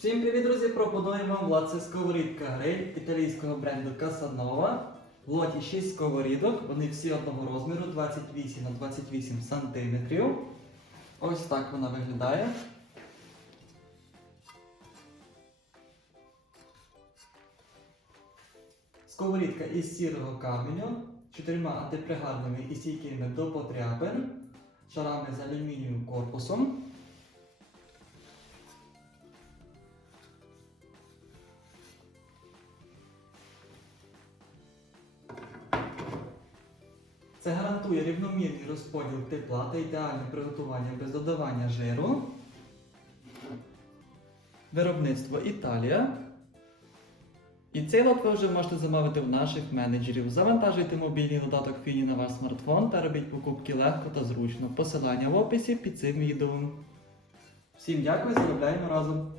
Всім привіт, друзі! Пропонуємо вам влад сковорідка гриль італійського бренду Casanova. Лоті 6 сковорідок, вони всі одного розміру 28 на 28 см. Ось так вона виглядає. Сковорідка із сірого каменю, чотирма антипригарними і стійкими до подряпин, шарами з алюмінієвим корпусом. Це гарантує рівномірний розподіл тепла та ідеальне приготування без додавання жиру. Виробництво Італія. І цей лот ви вже можете замовити в наших менеджерів. Завантажуйте мобільний додаток Фіні на ваш смартфон та робіть покупки легко та зручно. Посилання в описі під цим відео. Всім дякую, заробляємо разом!